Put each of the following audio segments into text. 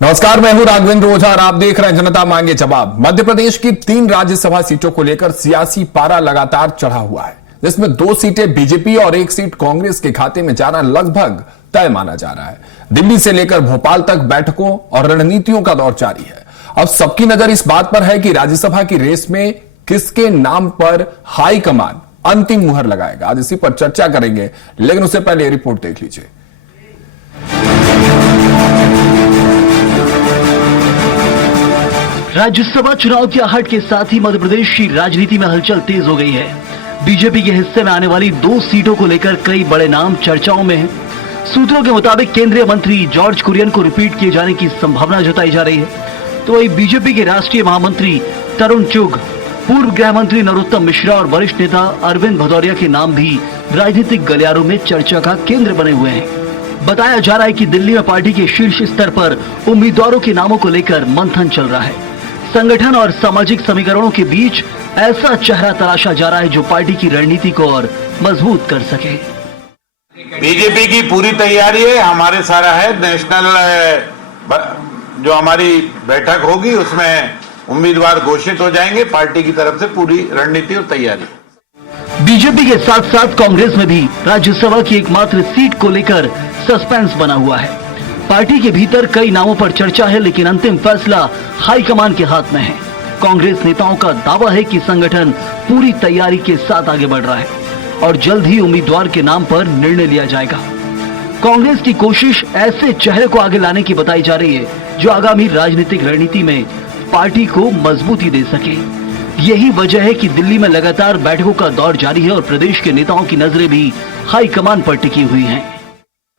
नमस्कार, मैं हूं राघवेंद्र ओझा और आप देख रहे हैं जनता मांगे जवाब। मध्य प्रदेश की 3 राज्यसभा सीटों को लेकर सियासी पारा लगातार चढ़ा हुआ है, जिसमें 2 सीटें बीजेपी और 1 सीट कांग्रेस के खाते में जाना लगभग तय माना जा रहा है। दिल्ली से लेकर भोपाल तक बैठकों और रणनीतियों का दौर जारी है। अब सबकी नजर इस बात पर है कि राज्यसभा की रेस में किसके नाम पर हाईकमान अंतिम मुहर लगाएगा। आज इसी पर चर्चा करेंगे, लेकिन उससे पहले ये रिपोर्ट देख लीजिए। राज्यसभा चुनाव की आहट के साथ ही मध्य प्रदेश की राजनीति में हलचल तेज हो गई है। बीजेपी के हिस्से में आने वाली 2 सीटों को लेकर कई बड़े नाम चर्चाओं में हैं। सूत्रों के मुताबिक केंद्रीय मंत्री जॉर्ज कुरियन को रिपीट किए जाने की संभावना जताई जा रही है, तो वही बीजेपी के राष्ट्रीय महामंत्री तरुण चुग, पूर्व गृह मंत्री नरोत्तम मिश्रा और वरिष्ठ नेता अरविंद भदौरिया के नाम भी राजनीतिक गलियारों में चर्चा का केंद्र बने हुए हैं। बताया जा रहा है कि दिल्ली में पार्टी के शीर्ष स्तर पर उम्मीदवारों के नामों को लेकर मंथन चल रहा है। संगठन और सामाजिक समीकरणों के बीच ऐसा चेहरा तलाशा जा रहा है जो पार्टी की रणनीति को और मजबूत कर सके। बीजेपी की पूरी तैयारी है, हमारे सारा है। नेशनल जो हमारी बैठक होगी उसमें उम्मीदवार घोषित हो जाएंगे। पार्टी की तरफ से पूरी रणनीति और तैयारी। बीजेपी के साथ साथ कांग्रेस में भी राज्यसभा की एकमात्र सीट को लेकर सस्पेंस बना हुआ है। पार्टी के भीतर कई नामों पर चर्चा है, लेकिन अंतिम फैसला हाईकमान के हाथ में है। कांग्रेस नेताओं का दावा है कि संगठन पूरी तैयारी के साथ आगे बढ़ रहा है और जल्द ही उम्मीदवार के नाम पर निर्णय लिया जाएगा। कांग्रेस की कोशिश ऐसे चेहरे को आगे लाने की बताई जा रही है जो आगामी राजनीतिक रणनीति में पार्टी को मजबूती दे सके। यही वजह है कि दिल्ली में लगातार बैठकों का दौर जारी है और प्रदेश के नेताओं की नजरें भी हाईकमान पर टिकी हुई हैं।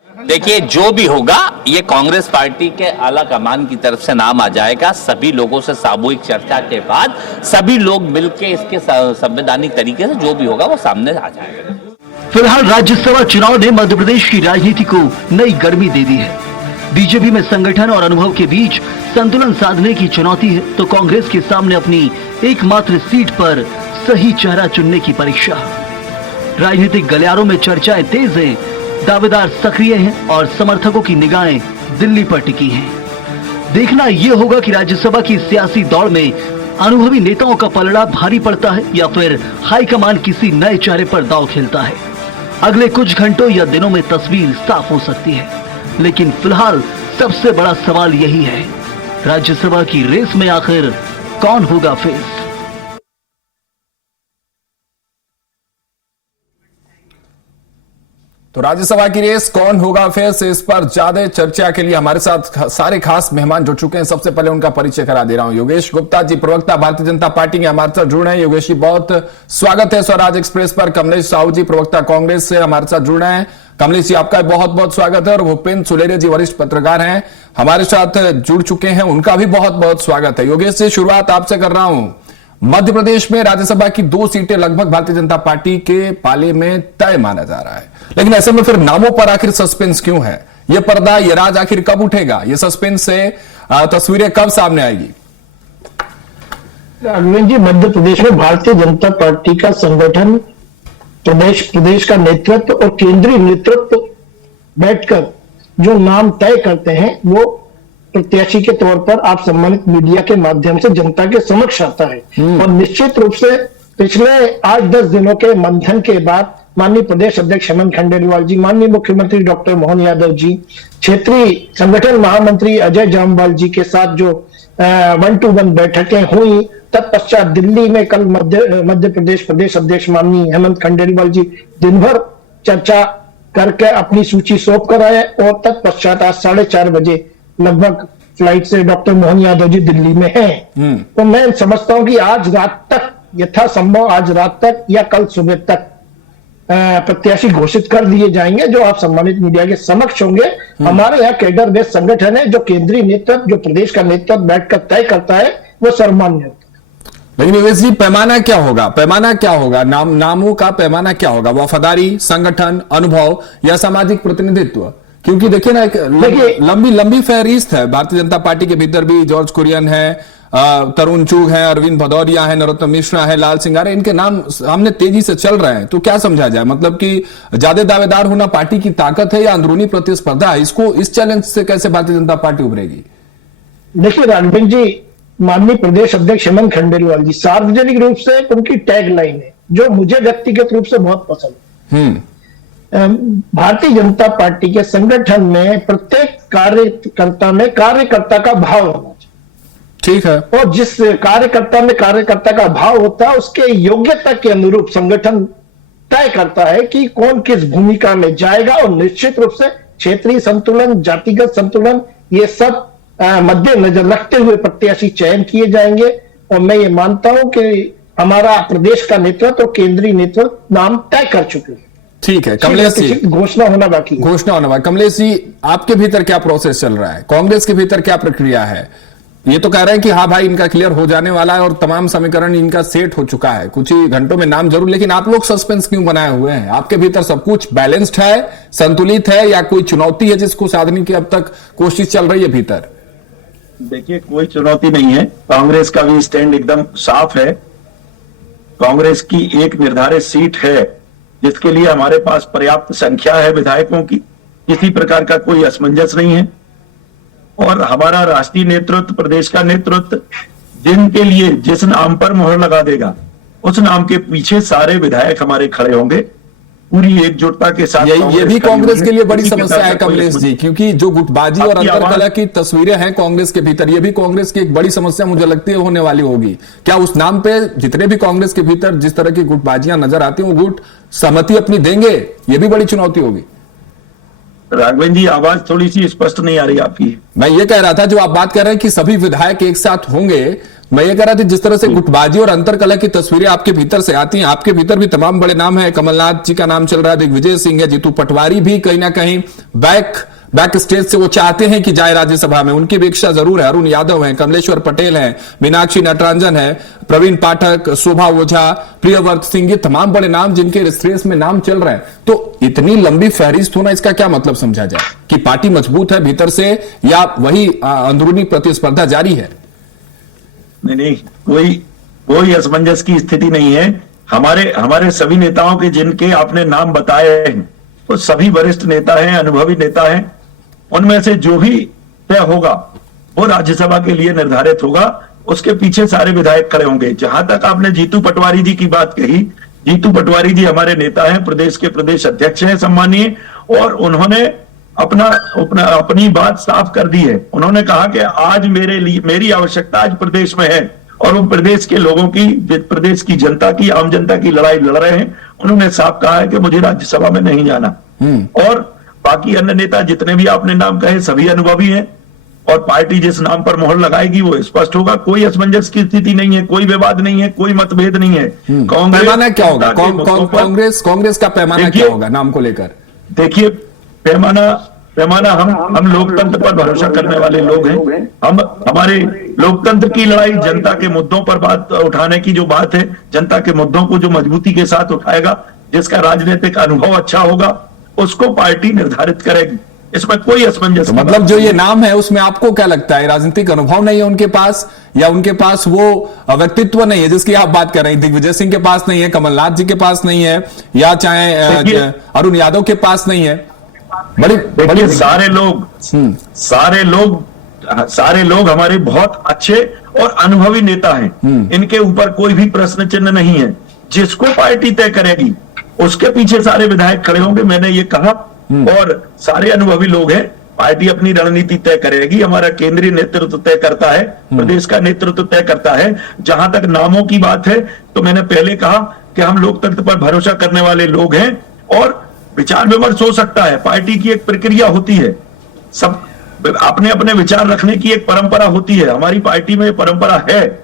देखिए, जो भी होगा ये कांग्रेस पार्टी के आला कमान की तरफ से नाम आ जाएगा। सभी लोगों से सामूहिक चर्चा के बाद सभी लोग मिलकर इसके संवैधानिक तरीके से जो भी होगा वो सामने आ जाएगा। फिलहाल राज्यसभा चुनाव ने मध्य प्रदेश की राजनीति को नई गर्मी दे दी है। बीजेपी में संगठन और अनुभव के बीच संतुलन साधने की चुनौती है, तो कांग्रेस के सामने अपनी एकमात्र सीट पर सही चेहरा चुनने की परीक्षा। राजनीतिक गलियारों में चर्चाएं तेज हैं, दावेदार सक्रिय हैं और समर्थकों की निगाहें दिल्ली पर टिकी हैं। देखना यह होगा कि राज्यसभा की सियासी दौड़ में अनुभवी नेताओं का पलड़ा भारी पड़ता है या फिर हाईकमान किसी नए चेहरे पर दांव खेलता है। अगले कुछ घंटों या दिनों में तस्वीर साफ हो सकती है, लेकिन फिलहाल सबसे बड़ा सवाल यही है, राज्यसभा की रेस में आखिर कौन होगा फेस। तो राज्यसभा की रेस कौन होगा फेस, इस पर ज्यादा चर्चा के लिए हमारे साथ सारे खास मेहमान जुड़ चुके हैं। सबसे पहले उनका परिचय करा दे रहा हूं। योगेश गुप्ता जी, प्रवक्ता भारतीय जनता पार्टी के हमारे साथ जुड़ रहे हैं। योगेश जी, बहुत स्वागत है स्वराज एक्सप्रेस पर। कमलेश साहू जी, प्रवक्ता कांग्रेस से हमारे साथ जुड़ रहे हैं। कमलेश जी, आपका बहुत बहुत स्वागत है। और भूपेंद्र सुलेरिया जी, वरिष्ठ पत्रकार हैं, हमारे साथ जुड़ चुके हैं, उनका भी बहुत बहुत स्वागत है। योगेश जी, शुरुआत आपसे कर रहा हूं। मध्य प्रदेश में राज्यसभा की 2 सीटें लगभग भारतीय जनता पार्टी के पाले में तय माना जा रहा है, लेकिन ऐसे में फिर नामों पर आखिर सस्पेंस क्यों है? ये पर्दा, ये राज आखिर कब उठेगा? ये सस्पेंस से तस्वीरें कब सामने आएगी? अरविंद जी, मध्य प्रदेश में भारतीय जनता पार्टी का संगठन, प्रदेश का नेतृत्व और केंद्रीय नेतृत्व बैठकर जो नाम तय करते हैं वो प्रत्याशी के तौर पर आप सम्मानित मीडिया के माध्यम से जनता के समक्ष आता है। और निश्चित रूप से पिछले 8-10 दिनों के मंथन के बाद माननीय प्रदेश अध्यक्ष हेमंत खंडेलवाल जी, माननीय मुख्यमंत्री डॉक्टर मोहन यादव जी, क्षेत्रीय संगठन महामंत्री अजय जामवाल जी के साथ जो 1-to-1 बैठकें हुई, तत्पश्चात दिल्ली में कल मध्य प्रदेश प्रदेश अध्यक्ष माननीय हेमंत खंडेलवाल जी दिन भर चर्चा करके अपनी सूची सौंप कर आए और तत्पश्चात आज 4:30 बजे लगभग फ्लाइट से डॉक्टर मोहन यादव जी दिल्ली में हैं। तो मैं समझता हूं कि आज रात तक, यथासंभव आज रात तक या कल सुबह तक प्रत्याशी घोषित कर दिए जाएंगे, जो आप सम्मानित मीडिया के समक्ष होंगे। हमारे यहाँ कैडर बेस्ड संगठन है, जो केंद्रीय नेतृत्व, जो प्रदेश का नेतृत्व बैठकर तय करता है, वो सर्वमान्य होता है। लेकिन योगेश जी, पैमाना क्या होगा? पैमाना क्या होगा? नामों का पैमाना क्या होगा? वफादारी, संगठन, अनुभव या सामाजिक प्रतिनिधित्व? क्योंकि देखिए ना, एक लंबी फहरिस्त है। भारतीय जनता पार्टी के भीतर भी जॉर्ज कुरियन है, तरुण चुग है, अरविंद भदौरिया है, नरोत्तम मिश्रा है, लाल सिंगारे, इनके नाम सामने तेजी से चल रहे हैं। तो क्या समझा जाए? मतलब कि ज्यादा दावेदार होना पार्टी की ताकत है या अंदरूनी प्रतिस्पर्धा है? इस चैलेंज से कैसे भारतीय जनता पार्टी उभरेगी? देखिए राघवेंद्र जी, माननीय प्रदेश अध्यक्ष हेमंत खंडेलवाल जी सार्वजनिक रूप से उनकी टैगलाइन है जो मुझे व्यक्तिगत रूप से बहुत पसंद है। भारतीय जनता पार्टी के संगठन में प्रत्येक कार्यकर्ता में कार्यकर्ता का भाव होना चाहिए। ठीक है। और जिस कार्यकर्ता में कार्यकर्ता का भाव होता है उसके योग्यता के अनुरूप संगठन तय करता है कि कौन किस भूमिका में जाएगा, और निश्चित रूप से क्षेत्रीय संतुलन, जातिगत संतुलन, ये सब मद्देनजर रखते हुए प्रत्याशी चयन किए जाएंगे। और मैं ये मानता हूं कि हमारा प्रदेश का नेतृत्व और केंद्रीय नेतृत्व नाम तय कर चुके हैं। ठीक है कमलेश जी, घोषणा होना बाकी है। घोषणा होना बाकी। कमलेश जी, आपके भीतर क्या प्रोसेस चल रहा है, कांग्रेस के भीतर क्या प्रक्रिया है? ये तो कह रहे हैं कि हाँ भाई इनका क्लियर हो जाने वाला है और तमाम समीकरण इनका सेट हो चुका है, कुछ ही घंटों में नाम जरूर, लेकिन आप लोग सस्पेंस क्यों बनाए हुए हैं? आपके भीतर सब कुछ बैलेंस्ड है, संतुलित है, या कोई चुनौती है जिसको साधने की अब तक कोशिश चल रही है भीतर? देखिए, कोई चुनौती नहीं है। कांग्रेस का भी स्टैंड एकदम साफ है। कांग्रेस की एक निर्धारित सीट है जिसके लिए हमारे पास पर्याप्त संख्या है विधायकों की, किसी प्रकार का कोई असमंजस नहीं है। और हमारा राष्ट्रीय नेतृत्व, प्रदेश का नेतृत्व जिनके लिए जिस नाम पर मोहर लगा देगा उस नाम के पीछे सारे विधायक हमारे खड़े होंगे पूरी एकजुटता के साथ। ये भी कांग्रेस के लिए बड़ी समस्या है कमलेश जी, क्योंकि जो गुटबाजी और अंतरकलह की तस्वीरें हैं कांग्रेस के भीतर, ये भी कांग्रेस की एक बड़ी समस्या मुझे लगती है होने वाली होगी। क्या उस नाम पे जितने भी कांग्रेस के भीतर जिस तरह की गुटबाजियां नजर आती हैं वो गुट सहमति अपनी देंगे? ये भी बड़ी चुनौती होगी। राघवेंद्र जी, आवाज थोड़ी सी स्पष्ट नहीं आ रही आपकी। मैं ये कह रहा था, जो आप बात कर रहे हैं कि सभी विधायक एक साथ होंगे, मैं ये कह रहा था जिस तरह से गुटबाजी और अंतरकलह की तस्वीरें आपके भीतर से आती हैं, आपके भीतर भी तमाम बड़े नाम है, कमलनाथ जी का नाम चल रहा है, दिग्विजय सिंह है, जीतू पटवारी भी कहीं ना कहीं बैक स्टेज से वो चाहते हैं कि जाए राज्यसभा में, उनकी भी इच्छा जरूर है। अरुण यादव है, कमलेश्वर पटेल है, मीनाक्षी नटराजन है, प्रवीण पाठक, शोभा ओझा, प्रियव्रत सिंह, ये तमाम बड़े नाम जिनके इस रेस में नाम चल रहे हैं। तो इतनी लंबी फहरिस्त होना, इसका क्या मतलब समझा जाए? कि पार्टी मजबूत है भीतर से या वही अंदरूनी प्रतिस्पर्धा जारी है? नहीं, कोई असमंजस की स्थिति नहीं है। हमारे सभी नेताओं के जिनके आपने नाम बताए हैं वो सभी वरिष्ठ नेता हैं, अनुभवी नेता हैं। उनमें से जो भी तय होगा वो राज्यसभा के लिए निर्धारित होगा, उसके पीछे सारे विधायक खड़े होंगे। जहां तक आपने जीतू पटवारी जी की बात कही, जीतू पटवारी जी हमारे नेता हैं, प्रदेश के प्रदेश अध्यक्ष हैं सम्मानीय, और उन्होंने अपनी बात साफ कर दी है। उन्होंने कहा कि आज मेरी आवश्यकता आज प्रदेश में है और वो प्रदेश के लोगों की, प्रदेश की जनता की, आम जनता की लड़ाई लड़ रहे हैं। उन्होंने साफ कहा है कि मुझे राज्यसभा में नहीं जाना। और बाकी अन्य नेता जितने भी आपने नाम कहे सभी अनुभवी हैं, और पार्टी जिस नाम पर मोहर लगाएगी वो स्पष्ट होगा। कोई असमंजस की स्थिति नहीं है, कोई विवाद नहीं है, कोई मतभेद नहीं है। पैमाना क्या होगा कांग्रेस का पैमाना क्या होगा नाम को लेकर? देखिए, पैमाना हम लोकतंत्र पर भरोसा करने वाले लोग हैं। हम हमारे लोकतंत्र की लड़ाई जनता के मुद्दों पर बात उठाने की जो बात है, जनता के मुद्दों को जो मजबूती के साथ उठाएगा, जिसका राजनीतिक अनुभव अच्छा होगा, उसको पार्टी निर्धारित करेगी। इसमें कोई असमंजस तो मतलब जो ये नाम है उसमें आपको क्या लगता है, राजनीतिक अनुभव नहीं है उनके पास, या उनके पास वो व्यक्तित्व नहीं है जिसकी आप बात कर रहे हैं? दिग्विजय सिंह के पास नहीं है, कमलनाथ जी के पास नहीं है, या चाहे अरुण यादव के पास नहीं है? बड़ी सारे लोग हमारे बहुत अच्छे और अनुभवी नेता हैं। इनके ऊपर कोई भी प्रश्न चिन्ह नहीं है। जिसको पार्टी तय करेगी उसके पीछे सारे विधायक खड़े होंगे, मैंने ये कहा, और सारे अनुभवी लोग हैं। पार्टी अपनी रणनीति तय करेगी, हमारा केंद्रीय नेतृत्व तय करता है, प्रदेश का नेतृत्व तय करता है। जहां तक नामों की बात है तो मैंने पहले कहा कि हम लोकतंत्र पर भरोसा करने वाले लोग हैं और विचार विमर्श हो सकता है। पार्टी की एक प्रक्रिया होती है, सब अपने अपने विचार रखने की एक परंपरा होती है। हमारी पार्टी में परंपरा है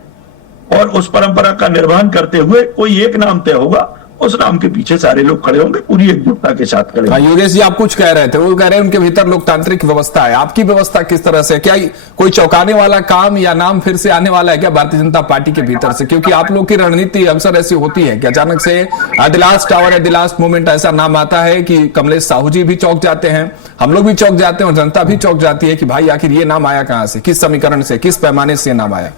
और उस परंपरा का निर्वहन करते हुए कोई एक नाम तय होगा, उस नाम के पीछे सारे लोग खड़े होंगे, पूरी एकजुटता के साथ खड़े होंगे। योगेश जी, आप कुछ कह रहे थे, वो कह रहे हैं उनके भीतर लोकतांत्रिक व्यवस्था है। आपकी व्यवस्था किस तरह से? क्या कोई चौंकाने वाला काम या नाम फिर से आने वाला है क्या भारतीय जनता पार्टी के भीतर से? क्योंकि आप लोग की रणनीति अक्सर ऐसी होती है कि अचानक से at the last hour, at the last moment ऐसा नाम आता है कि कमलेश साहू जी भी चौंक जाते हैं, हम लोग भी चौंक जाते हैं और जनता भी चौंक जाती है कि भाई आखिर ये नाम आया कहां से, किस समीकरण से, किस पैमाने से नाम आया?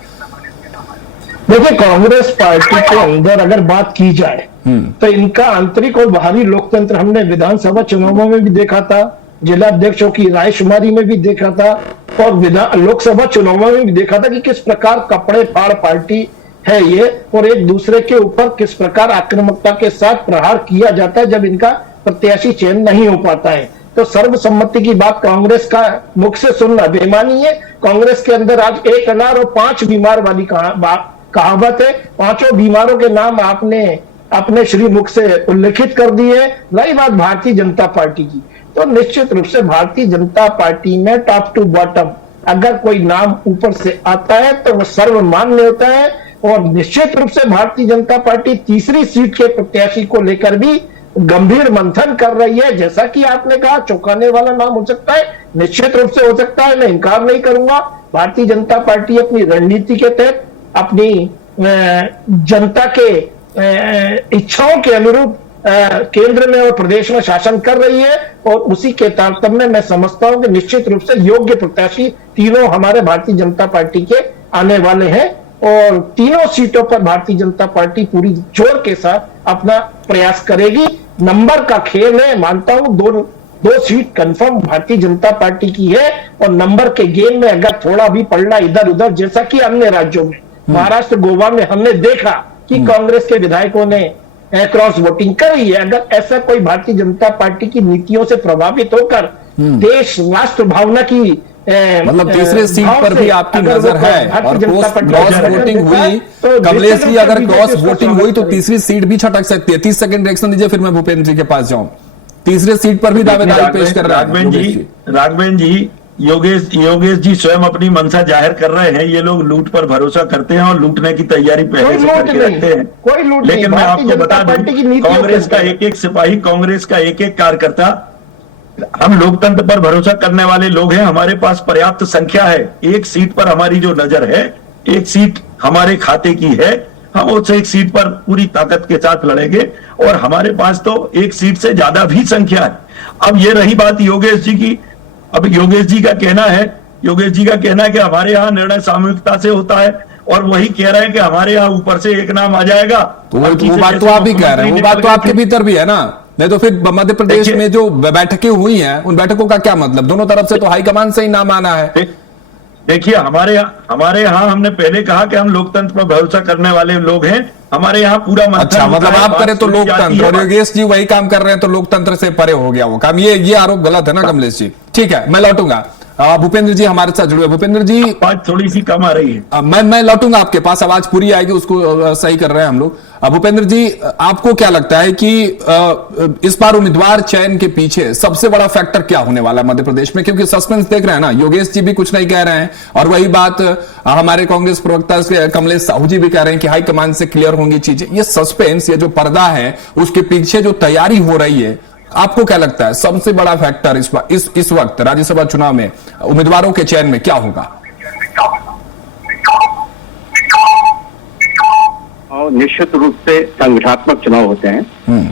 देखिए, कांग्रेस पार्टी के अंदर अगर बात की जाए तो इनका आंतरिक और बाहरी लोकतंत्र हमने विधानसभा चुनावों में भी देखा था, जिला अध्यक्षों की रायशुमारी में भी देखा था और लोकसभा चुनावों में भी देखा था कि किस प्रकार कपड़े फाड़ पार्टी है ये, और एक दूसरे के ऊपर किस प्रकार आक्रामकता के साथ प्रहार किया जाता है जब इनका प्रत्याशी चयन नहीं हो पाता है। तो सर्वसम्मति की बात कांग्रेस का मुख से सुनना बेईमानी है। कांग्रेस के अंदर आज 1 अनार और 5 बीमार वाली कहावत है। 5 बीमारों के नाम आपने अपने श्री मुख से उल्लेखित कर दिए। रही बात भारतीय जनता पार्टी की, तो निश्चित रूप से भारतीय जनता पार्टी में टॉप टू बॉटम अगर कोई नाम ऊपर से आता है तो वह सर्वमान्य होता है, और निश्चित रूप से भारतीय जनता पार्टी तीसरी सीट के प्रत्याशी को लेकर भी गंभीर मंथन कर रही है। जैसा कि आपने कहा, चौंकाने वाला नाम हो सकता है, निश्चित रूप से हो सकता है, मैं इनकार नहीं करूंगा। भारतीय जनता पार्टी अपनी रणनीति के तहत अपनी जनता के इच्छाओं के अनुरूप केंद्र में और प्रदेश में शासन कर रही है, और उसी के तारतम्य में मैं समझता हूं कि निश्चित रूप से योग्य प्रत्याशी तीनों हमारे भारतीय जनता पार्टी के आने वाले हैं, और तीनों सीटों पर भारतीय जनता पार्टी पूरी जोर के साथ अपना प्रयास करेगी। नंबर का खेल है, मानता हूं, दो seat confirm Bharatiya Janata party की है, और नंबर के गेम में अगर थोड़ा भी पलड़ा इधर उधर, जैसा कि अन्य राज्यों में महाराष्ट्र गोवा में हमने देखा कि कांग्रेस के विधायकों ने क्रॉस वोटिंग करी है, अगर ऐसा कोई भारतीय जनता पार्टी की नीतियों से प्रभावित होकर देश राष्ट्र भावना की मतलब तीसरे सीट पर भी आपकी नजर है, और क्रॉस वोटिंग हुई कमलेश जी, अगर क्रॉस वोटिंग हुई तो तीसरी सीट भी छटक सकती है। 30 सेकंड रिएक्शन दीजिए, फिर मैं भूपेंद्र जी के पास जाऊं। तीसरे सीट पर भी दावेदारी पेश कर रहे हैं राघवेंद्र जी। योगेश जी स्वयं अपनी मंशा जाहिर कर रहे हैं। ये लोग लूट पर भरोसा करते हैं और लूटने की तैयारी पहले से करके रखते हैं। कोई लूट नहीं। लेकिन मैं आपको बता दूं, कांग्रेस का एक एक सिपाही, कांग्रेस का एक एक कार्यकर्ता, हम लोकतंत्र पर भरोसा करने वाले लोग हैं। हमारे पास पर्याप्त संख्या है। एक सीट पर हमारी जो नजर है, एक सीट हमारे खाते की है, हम उस एक सीट पर पूरी ताकत के साथ लड़ेंगे, और हमारे पास तो एक सीट से ज्यादा भी संख्या है। अब ये रही बात योगेश जी की। अब योगेश जी का कहना है कि हमारे यहाँ निर्णय सामूहिकता से होता है, और वही कह रहे हैं कि हमारे यहाँ ऊपर से एक नाम आ जाएगा। तो वो बात तो आप भी कह रहे हैं, वो बात तो आपके भीतर भी है ना। नहीं तो फिर मध्य प्रदेश में जो बैठकें हुई हैं, उन बैठकों का क्या मतलब? दोनों तरफ से तो हाईकमान से ही नाम आना है। देखिए, हमारे यहाँ हमने पहले कहा कि हम लोकतंत्र पर भरोसा करने वाले लोग हैं। हमारे यहाँ पूरा अच्छा, मतलब आप करें तो लोकतंत्र, और योगेश जी वही काम कर रहे हैं तो लोकतंत्र से परे हो गया वो काम। ये आरोप गलत है ना कमलेश जी? ठीक है, मैं लौटूंगा। भूपेंद्र जी हमारे साथ जुड़े। भूपेंद्र जी, आवाज थोड़ी सी कम आ रही है। मैं लौटूंगा आपके पास, आवाज पूरी आएगी, उसको सही कर रहे हैं हम लोग। भूपेंद्र जी, आपको क्या लगता है कि इस बार उम्मीदवार चयन के पीछे सबसे बड़ा फैक्टर क्या होने वाला है मध्य प्रदेश में? क्योंकि सस्पेंस देख रहे हैं ना, योगेश जी भी कुछ नहीं कह रहे हैं, और वही बात हमारे कांग्रेस प्रवक्ता कमलेश साहू जी भी कह रहे हैं कि हाईकमान से क्लियर होंगी चीजें। ये सस्पेंस, ये जो पर्दा है, उसके पीछे जो तैयारी हो रही है, आपको क्या लगता है सबसे बड़ा फैक्टर इस वक्त राज्यसभा चुनाव में उम्मीदवारों के चयन में क्या होगा? निश्चित रूप से संगठनात्मक चुनाव होते हैं,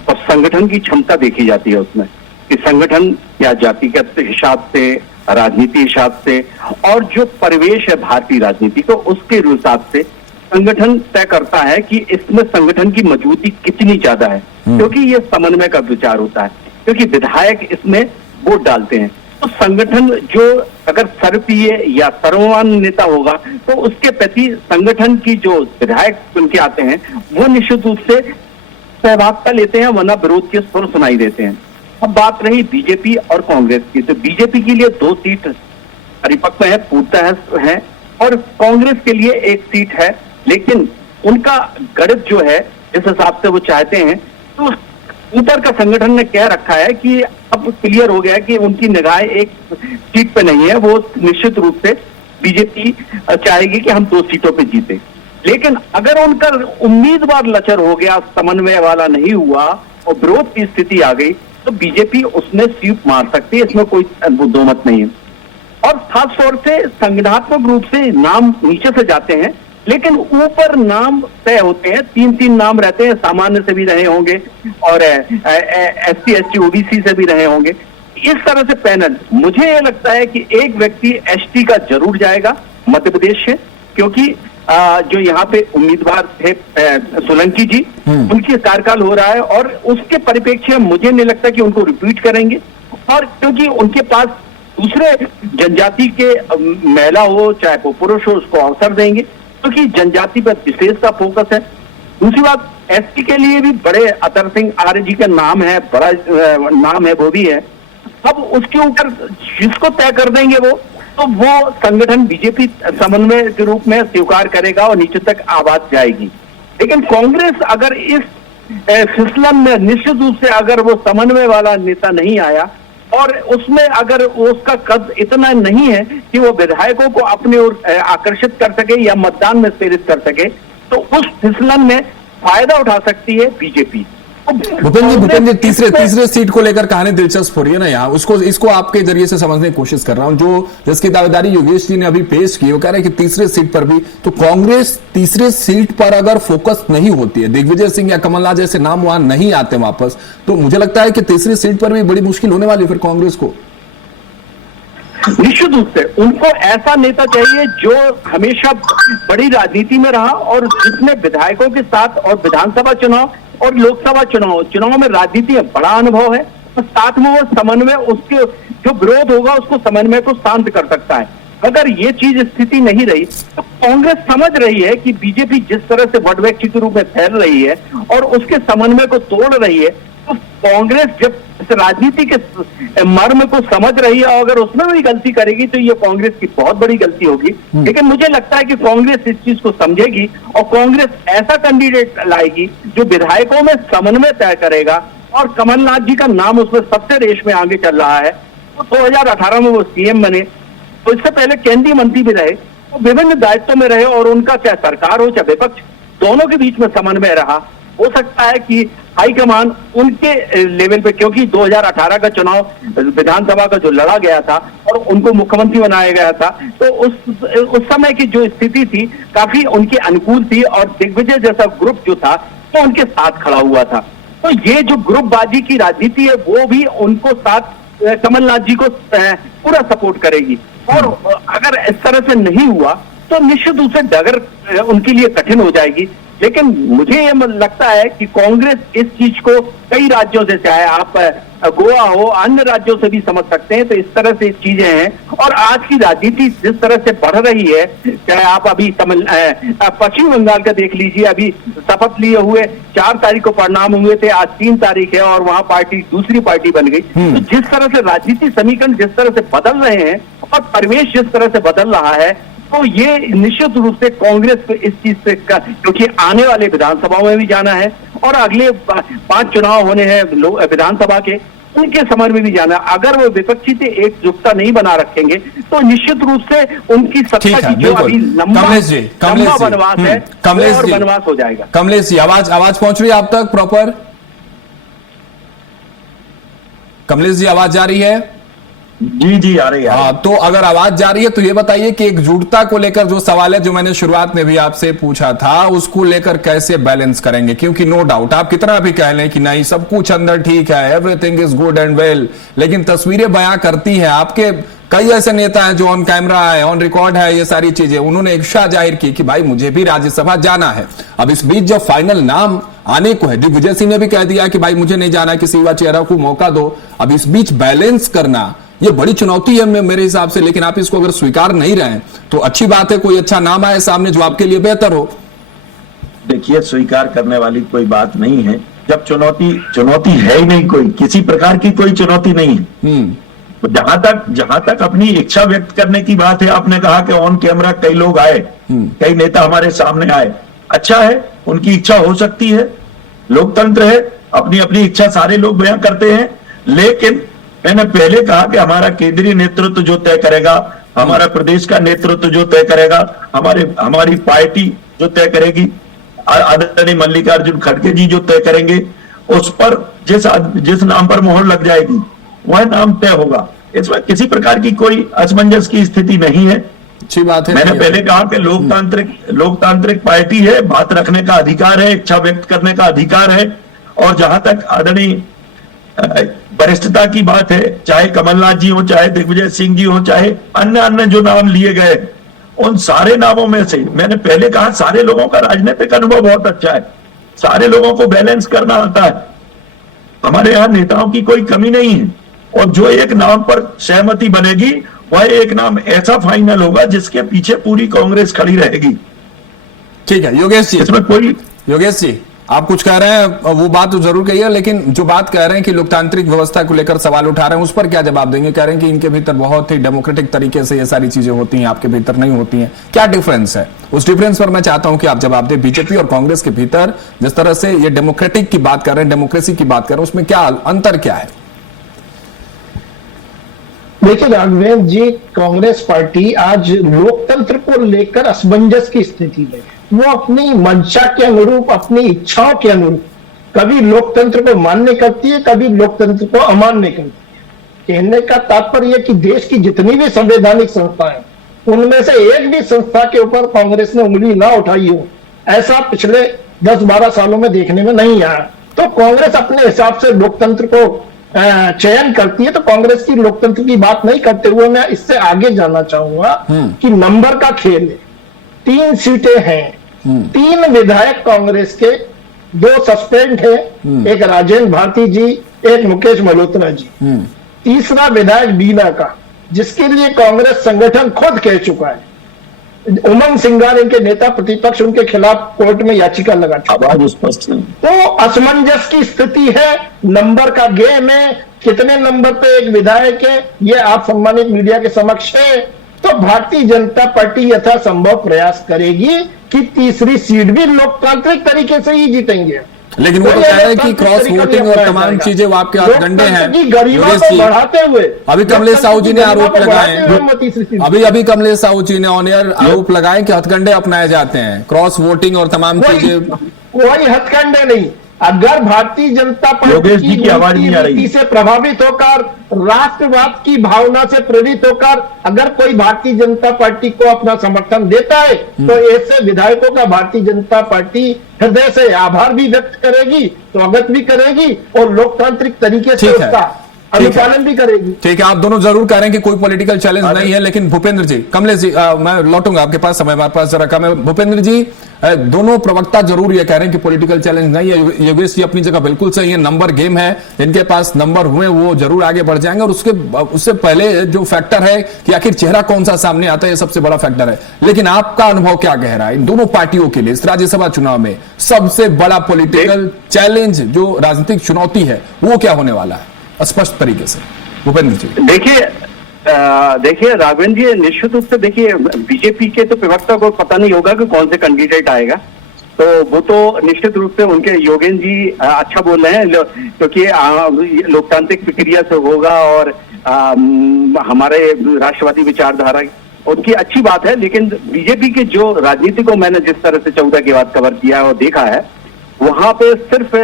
और संगठन की क्षमता देखी जाती है उसमें, कि संगठन या जातिगत हिसाब से, राजनीति हिसाब से, और जो परिवेश है भारतीय राजनीति को, उसके हिसाब से संगठन तय करता है कि इसमें संगठन की मजबूती कितनी ज्यादा है। क्योंकि ये समन्वय का विचार होता है, क्योंकि विधायक इसमें वोट डालते हैं। तो संगठन जो अगर सर्वप्रिय या सर्वमान नेता होगा, तो उसके प्रति संगठन की जो विधायक चुन के आते हैं, वो निश्चित रूप से सहभागिता लेते हैं, वरना विरोध के स्वर सुनाई देते हैं। अब बात रही बीजेपी और कांग्रेस की, तो बीजेपी के लिए 2 सीट परिपक्व है, पूर्णतः है, और कांग्रेस के लिए 1 सीट है। लेकिन उनका गणित जो है, जिस हिसाब से वो चाहते हैं, तो ऊपर का संगठन ने कह रखा है कि अब क्लियर हो गया कि उनकी निगाहें 1 सीट पे नहीं है। वो निश्चित रूप से बीजेपी चाहेगी कि हम 2 सीटों पे जीते। लेकिन अगर उनका उम्मीदवार लचर हो गया, समन्वय वाला नहीं हुआ और विरोध की स्थिति आ गई, तो बीजेपी उसमें सीट मार सकती है, इसमें कोई दो मत नहीं है। और खास तौर से संगठनात्मक रूप से नाम नीचे से जाते हैं, लेकिन ऊपर नाम तय होते हैं। 3-3 नाम रहते हैं, सामान्य से भी रहे होंगे और SC ST OBC से भी रहे होंगे। इस तरह से पैनल, मुझे ये लगता है कि एक व्यक्ति ST का जरूर जाएगा मध्य प्रदेश से, क्योंकि जो यहाँ पे उम्मीदवार थे सोलंकी जी, उनकी कार्यकाल हो रहा है, और उसके परिप्रेक्ष्य मुझे नहीं लगता कि उनको रिपीट करेंगे। और क्योंकि उनके पास दूसरे जनजाति के महिला हो चाहे वो पुरुष हो उसको अवसर देंगे, क्योंकि जनजाति पर विशेष का फोकस है। दूसरी बात, एसपी के लिए भी बड़े अतर सिंह आर्य जी का नाम है, बड़ा नाम है, वो भी है। अब उसके ऊपर जिसको तय कर देंगे तो वो संगठन बीजेपी समन्वय के रूप में स्वीकार करेगा और नीचे तक आवाज जाएगी। लेकिन कांग्रेस अगर इस फिसलन में निश्चित रूप से अगर वो समन्वय वाला नेता नहीं आया और उसमें अगर उसका कद इतना नहीं है कि वो विधायकों को अपनी ओर आकर्षित कर सके या मतदान में प्रेरित कर सके, तो उस फिसलन में फायदा उठा सकती है बीजेपी। भूपेंद्र जी तीसरे सीट को लेकर कहानी दिलचस्प हो रही है ना यहाँ, इसको आपके जरिए से समझने की कोशिश कर रहा हूं। जो जिसकी दावेदारी योगेश जी ने अभी पेश की, वो कह रहे हैं कि तीसरे सीट पर भी तो कांग्रेस तीसरे सीट पर अगर फोकस नहीं होती है, दिग्विजय सिंह या कमलनाथ जैसे नाम वहां नहीं आते वापस, तो मुझे लगता है कि तीसरी सीट पर भी बड़ी मुश्किल होने वाली फिर कांग्रेस को। निश्चित रूप से उनको ऐसा नेता चाहिए जो हमेशा बड़ी राजनीति में रहा और जिसने विधायकों के साथ और विधानसभा चुनाव और लोकसभा चुनाव में राजनीति में बड़ा अनुभव है, और साथ में वो समन्वय, उसके जो विरोध होगा उसको समन्वय को शांत कर सकता है। अगर ये चीज स्थिति नहीं रही तो कांग्रेस समझ रही है कि बीजेपी जिस तरह से वटवृक्ष के रूप में फैल रही है और उसके समन्वय को तोड़ रही है, तो कांग्रेस जब इस राजनीति के मर्म को समझ रही है और अगर उसमें भी गलती करेगी तो ये कांग्रेस की बहुत बड़ी गलती होगी। लेकिन मुझे लगता है कि कांग्रेस इस चीज को समझेगी और कांग्रेस ऐसा कैंडिडेट लाएगी जो विधायकों में समन्वय तय करेगा। और कमलनाथ जी का नाम उसमें सबसे रेस में आगे चल रहा है। तो 2018 में वो सीएम बने, तो इससे पहले केंद्रीय मंत्री भी रहे, तो विभिन्न दायित्वों में रहे और उनका चाहे सरकार हो चाहे विपक्ष, दोनों के बीच में समन्वय रहा। हो सकता है कि हाईकमान उनके लेवल पे, क्योंकि 2018 का चुनाव विधानसभा का जो लड़ा गया था और उनको मुख्यमंत्री बनाया गया था, तो उस समय की जो स्थिति थी काफी उनके अनुकूल थी और दिग्विजय जैसा ग्रुप जो था तो उनके साथ खड़ा हुआ था। तो ये जो ग्रुपबाजी की राजनीति है वो भी उनको साथ कमलनाथ जी को पूरा सपोर्ट करेगी। और अगर इस तरह से नहीं हुआ तो निश्चित रूप से डगर उनके लिए कठिन हो जाएगी। लेकिन मुझे ये लगता है कि कांग्रेस इस चीज को कई राज्यों से, चाहे आप गोवा हो, अन्य राज्यों से भी समझ सकते हैं, तो इस तरह से चीजें हैं। और आज की राजनीति जिस तरह से बढ़ रही है, चाहे आप अभी पश्चिम बंगाल का देख लीजिए, अभी शपथ लिए हुए 4 तारीख को परिणाम हुए थे, आज 3 तारीख है और वहां पार्टी दूसरी पार्टी बन गई। तो जिस तरह से राजनीति समीकरण जिस तरह से बदल रहे हैं और परिवेश जिस तरह से बदल रहा है, तो ये निश्चित रूप से कांग्रेस को इस चीज से, क्योंकि आने वाले विधानसभाओं में भी जाना है और अगले 5 चुनाव होने हैं विधानसभा के, उनके समर में भी जाना। अगर वो विपक्षी से एकजुटता नहीं बना रखेंगे तो निश्चित रूप से उनकी सत्ता की जो अभी लंबा वनवास है और वनवास हो जाएगा। कमलेश जी, आवाज पहुंच रही है आप तक प्रॉपर? कमलेश जी, आवाज जा रही है? जी आ रही है। हाँ, तो अगर आवाज जा रही है तो ये बताइए कि एकजुटता को लेकर जो सवाल है, जो मैंने शुरुआत में भी आपसे पूछा था, उसको लेकर कैसे बैलेंस करेंगे? क्योंकि नो डाउट आप कितना भी कह लें कि नहीं सब कुछ अंदर ठीक है, everything is good and well, लेकिन तस्वीरें बयां करती हैं। आपके कई ऐसे नेता हैं जो ऑन कैमरा है, ऑन रिकॉर्ड है, ये सारी चीजें, उन्होंने इच्छा जाहिर की कि भाई मुझे भी राज्यसभा जाना है। अब इस बीच जब फाइनल नाम आने को है, दिग्विजय सिंह ने भी कह दिया कि भाई मुझे नहीं जाना, किसी युवा चेहरा को मौका दो। अब इस बीच बैलेंस करना ये बड़ी चुनौती है मेरे हिसाब से, लेकिन आप इसको अगर स्वीकार नहीं रहे तो अच्छी बात है, कोई अच्छा नाम आए सामने जो आपके लिए बेहतर हो। देखिए, स्वीकार करने वाली कोई बात नहीं है जब चुनौती है ही नहीं, कोई किसी प्रकार की कोई चुनौती नहीं है। जहां तक अपनी इच्छा व्यक्त करने की बात है, आपने कहा कि ऑन कैमरा कई लोग आए, कई नेता हमारे सामने आए, अच्छा है, उनकी इच्छा हो सकती है, लोकतंत्र है, अपनी अपनी इच्छा सारे लोग बयां करते हैं। लेकिन मैंने पहले कहा कि हमारा केंद्रीय नेतृत्व जो तय करेगा, हमारा प्रदेश का नेतृत्व जो तय करेगा, हमारी पार्टी जो तय करेगी, आदरणीय मल्लिकार्जुन खड़गे जी जो तय करेंगे, उस पर जिस नाम पर मोहर लग जाएगी वह नाम तय होगा। इसमें किसी प्रकार की कोई असमंजस की स्थिति नहीं है। अच्छी बात है। मैंने पहले कहा कि लोकतांत्रिक पार्टी है, बात रखने का अधिकार है, इच्छा व्यक्त करने का अधिकार है। और जहां तक आदरणीय वरिष्ठता की बात है, चाहे कमलनाथ जी हो, चाहे दिग्विजय सिंह जी हो, चाहे अन्य जो नाम लिए गए, उन सारे नामों में से मैंने पहले कहा सारे लोगों का राजनीतिक अनुभव बहुत अच्छा है, सारे लोगों को बैलेंस करना आता है। हमारे यहाँ नेताओं की कोई कमी नहीं है, और जो एक नाम पर सहमति बनेगी वह एक नाम ऐसा फाइनल होगा जिसके पीछे पूरी कांग्रेस खड़ी रहेगी। ठीक है योगेश जी, इसमें कोई योगेश जी आप कुछ कह रहे हैं, वो बात तो जरूर कही है, लेकिन जो बात कह रहे हैं कि लोकतांत्रिक व्यवस्था को लेकर सवाल उठा रहे हैं, उस पर क्या जवाब देंगे? कह रहे हैं कि इनके भीतर बहुत ही डेमोक्रेटिक तरीके से ये सारी चीजें होती हैं, आपके भीतर नहीं होती हैं। क्या डिफरेंस है? उस डिफरेंस पर मैं चाहता हूं कि आप जवाब दें। बीजेपी और कांग्रेस के भीतर जिस तरह से ये डेमोक्रेटिक की बात कर रहे हैं, डेमोक्रेसी की बात कर रहे हैं, उसमें क्या अंतर क्या है? देखिए राघवेंद्र जी, कांग्रेस पार्टी आज लोकतंत्र को लेकर असमंजस की स्थिति में, वो अपनी मंशा के अनुरूप, अपनी इच्छाओं के अनुरूप कभी लोकतंत्र को मान्य करती है, कभी लोकतंत्र को अमान्य करती है। कहने का तात्पर्य कि देश की जितनी भी संवैधानिक संस्थाएं, उनमें से एक भी संस्था के ऊपर कांग्रेस ने उंगली ना उठाई हो, ऐसा पिछले 10-12 सालों में देखने में नहीं आया। तो कांग्रेस अपने हिसाब से लोकतंत्र को चयन करती है। तो कांग्रेस की लोकतंत्र की बात नहीं करते हुए मैं इससे आगे जाना चाहूंगा कि नंबर का खेल है। 3 सीटें हैं, 3 विधायक कांग्रेस के, 2 सस्पेंड है, एक राजेंद्र भारती जी, एक मुकेश मल्होत्रा जी, तीसरा विधायक बीना का, जिसके लिए कांग्रेस संगठन खुद कह चुका है, उमंग सिंगार इनके नेता प्रतिपक्ष, उनके खिलाफ कोर्ट में याचिका लगा चुका है। स्पष्ट है। तो असमंजस की स्थिति है, नंबर का गेम है, कितने नंबर पे एक विधायक है, ये आप सम्मानित मीडिया के समक्ष है। तो भारतीय जनता पार्टी यथासंभव प्रयास करेगी कि तीसरी सीट भी लोकतांत्रिक तरीके से ही जीतेंगे। लेकिन वो तो कह रहे हैं कि क्रॉस वोटिंग और तमाम चीजें वो आपके हथकंडे हैं। गरिमा को बढ़ाते हुए अभी कमलेश साहू जी ने आरोप लगाए, अभी कमलेश साहू जी ने ऑन एयर आरोप लगाए कि हथकंडे अपनाए जाते हैं, क्रॉस वोटिंग और तमाम चीजें। कोई हथकंडे नहीं। अगर भारतीय जनता पार्टी की आवाज नहीं आ रही नीति से प्रभावित होकर, राष्ट्रवाद की भावना से प्रेरित होकर अगर कोई भारतीय जनता पार्टी को अपना समर्थन देता है, तो ऐसे विधायकों का भारतीय जनता पार्टी हृदय से आभार भी व्यक्त करेगी, स्वागत भी करेगी और लोकतांत्रिक तरीके से उसका अनुपालन भी करेगी। ठीक है, आप दोनों जरूर कह रहे हैं कि कोई पॉलिटिकल चैलेंज नहीं है, लेकिन भूपेंद्र जी, कमलेश जी, मैं लौटूंगा आपके पास, समय हमारे पास जरा कम है। भूपेंद्र जी, दोनों प्रवक्ता जरूर ये कह रहे हैं कि पॉलिटिकल चैलेंज नहीं है। योगेश जी अपनी जगह बिल्कुल सही है, नंबर गेम है, जिनके पास नंबर हुए वो जरूर आगे बढ़ जाएंगे। और उससे पहले जो फैक्टर है कि आखिर चेहरा कौन सा सामने आता है, ये सबसे बड़ा फैक्टर है। लेकिन आपका अनुभव क्या कह रहा है इन दोनों पार्टियों के लिए इस राज्यसभा चुनाव में सबसे बड़ा पॉलिटिकल चैलेंज, जो राजनीतिक चुनौती है, वो क्या होने वाला है स्पष्ट तरीके से? भूपेंद्र जी देखिए राघवेंद्र जी, निश्चित रूप से देखिए बीजेपी के तो प्रवक्ता को पता नहीं होगा कि कौन से कैंडिडेट आएगा, तो वो तो निश्चित रूप से उनके योगेंद्र जी अच्छा बोल रहे हैं, क्योंकि लोकतांत्रिक प्रक्रिया से होगा और हमारे राष्ट्रवादी विचारधारा उनकी अच्छी बात है। लेकिन बीजेपी के जो राजनीति को मैंने जिस तरह से 14 के बाद कवर किया और देखा है, वहां पे सिर्फ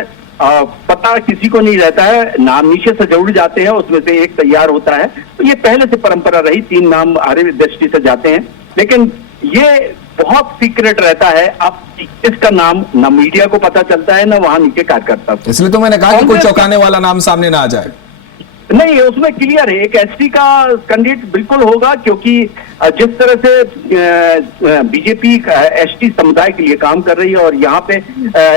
पता किसी को नहीं रहता है, नाम नीचे से जरूर जाते हैं, उसमें से एक तैयार होता है। तो ये पहले से परंपरा रही, 3 नाम हर दृष्टि से जाते हैं, लेकिन ये बहुत सीक्रेट रहता है। अब इसका नाम न मीडिया को पता चलता है, न वहां नीचे कार्यकर्ता को। इसलिए तो मैंने कहा कि कोई चौंकाने वाला नाम सामने ना आ जाए। नहीं, उसमें क्लियर है, एक एसटी का कैंडिडेट बिल्कुल होगा, क्योंकि जिस तरह से बीजेपी एसटी समुदाय के लिए काम कर रही है और यहाँ पे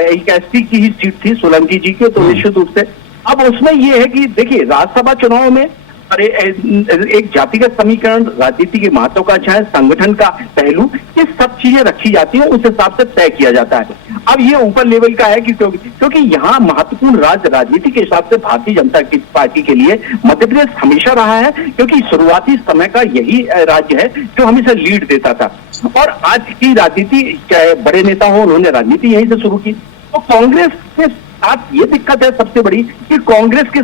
एक एसटी की ही सीट थी सोलंकी जी की, तो निश्चित रूप से अब उसमें ये है कि देखिए राज्यसभा चुनाव में एक जातिगत समीकरण, राजनीति के महत्वाकांक्षा है, संगठन का पहलू, ये सब चीजें रखी जाती है, उस हिसाब से तय किया जाता है। अब ये ऊपर लेवल का है कि क्योंकि यहाँ महत्वपूर्ण राजनीति के हिसाब से भारतीय जनता पार्टी के लिए मध्य प्रदेश हमेशा रहा है, क्योंकि शुरुआती समय का यही राज्य है जो हमेशा लीड देता था। और आज की राजनीति, चाहे बड़े नेता हो, उन्होंने राजनीति यहीं से शुरू की। तो कांग्रेस के साथ ये दिक्कत है सबसे बड़ी कि कांग्रेस के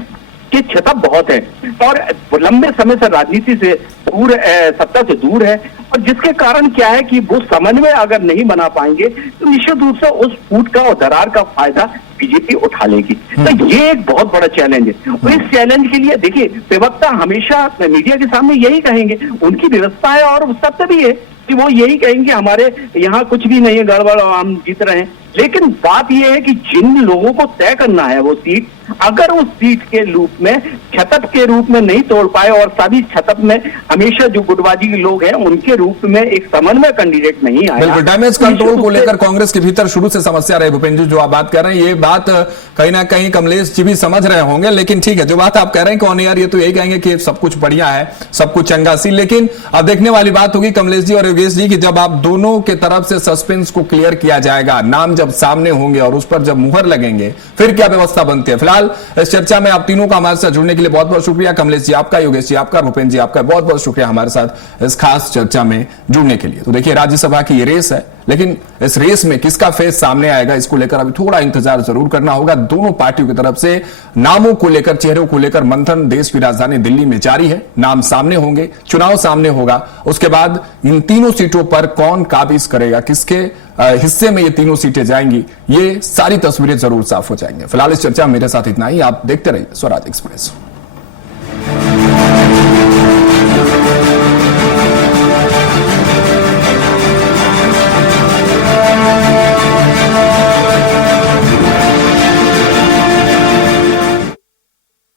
क्षेत्र बहुत है और लंबे समय से राजनीति से दूर, सत्ता से दूर है, और जिसके कारण क्या है कि वो समन्वय अगर नहीं बना पाएंगे तो निश्चित रूप से उस फूट का और दरार का फायदा बीजेपी उठा लेगी। तो ये एक बहुत बड़ा चैलेंज है, और इस चैलेंज के लिए देखिए प्रवक्ता हमेशा मीडिया के सामने यही कहेंगे, उनकी व्यवस्था है और सत्य भी है कि वो यही कहेंगे हमारे यहाँ कुछ भी नहीं है, गड़बड़ और हम जीत रहे हैं। लेकिन बात यह है कि जिन लोगों को तय करना है वो सीट, अगर उस सीट के रूप में छतप के रूप में नहीं तोड़ पाए और सभी छतप में हमेशा जो गुटबाजी के लोग हैं उनके रूप में एक समन्वय कैंडिडेट नहीं आया। बिल्कुल, डैमेज कंट्रोल को लेकर कांग्रेस के भीतर शुरू से समस्या रही। भूपेंद्र जी जो आप बात कर रहे हैं, ये बात कहीं ना कहीं कमलेश जी भी समझ रहे होंगे, लेकिन ठीक है, जो बात आप कह रहे हैं कौन यार, ये तो यही कहेंगे कि सब कुछ बढ़िया है, सब कुछ चंगा सी। लेकिन अब देखने वाली बात होगी कमलेश जी और योगेश जी की जब आप दोनों के तरफ से सस्पेंस को क्लियर किया जाएगा, नाम जब सामने होंगे और उस पर जब मुहर लगेंगे, फिर क्या व्यवस्था बनती है। फिलहाल इस चर्चा में आप तीनों का हमारे साथ जुड़ने के लिए बहुत बहुत शुक्रिया। कमलेश जी आपका, योगेश जी आपका, भूपेंद्र जी आपका, बहुत बहुत शुक्रिया हमारे साथ इस खास चर्चा में जुड़ने के लिए। तो देखिए, राज्यसभा की ये रेस है, लेकिन इस रेस में किसका फेस सामने आएगा इसको लेकर अभी थोड़ा इंतजार जरूर करना होगा। दोनों पार्टियों की तरफ से नामों को लेकर, चेहरों को लेकर मंथन देश की राजधानी दिल्ली में जारी है। नाम सामने होंगे, चुनाव सामने होगा, उसके बाद इन तीनों सीटों पर कौन काबिज करेगा, किसके हिस्से में ये तीनों सीटें जाएंगी, ये सारी तस्वीरें जरूर साफ हो जाएंगी। फिलहाल इस चर्चा में मेरे साथ इतना ही। आप देखते रहिए स्वराज एक्सप्रेस।